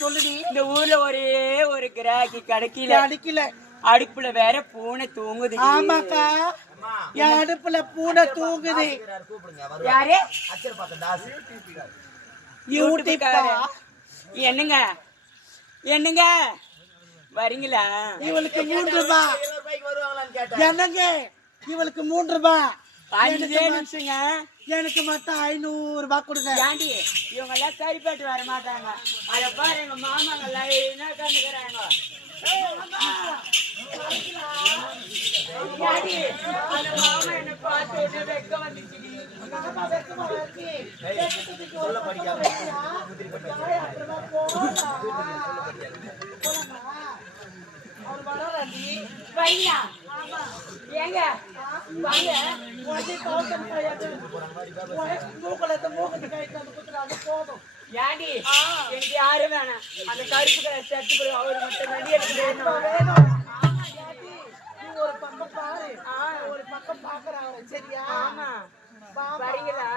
சொல்லுடி. இந்த ஊர்ல ஒரே ஒரு கிராக்கி கிடைக்கல. அடுப்புல வேற பூனை தூங்குது. ஆமாக்கா, என் அடுப்புல பூனை தூங்குது. யாரு? என்னங்க என்னங்க வரீங்களா? இவளுக்கு 3 ரூபாய். என்னங்க இவளுக்கு 3 ரூபாய். 5 நிமிஷங்க. எனக்கு மட்டும் 500 ரூபாய் கொடுங்க. ஏண்டி இவங்க எல்லாம் சரிப்பட்டு வர மாட்டாங்க. அத பாரு எங்க மாமாங்க எல்லாம் என்ன கண்டுக்கிறாங்க. அந்த மாமா என்ன பார்த்து வெக்க வந்துச்சு. ஏங்க வாங்க ஏண்டி எனக்கு யாரு வேணாம். அந்த கருப்பு கலர் ஷர்ட் போய் அவரு மட்டும் நடி எடுத்து ஒரு பக்கம் பாரு, ஒரு பக்கம் பாக்குறாங்க. சரியா? ஆமா வரீங்களா?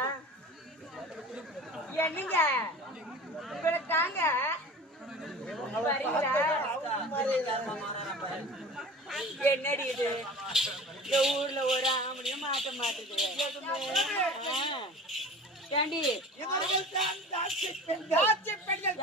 என்னங்க உங்களை தாங்க வரீங்களா? என்னடி இது? இந்த ஊர்ல ஒரு ஆம்பளையும் மாட்ட மாட்டேங்குது. ஏண்டி தெரியல.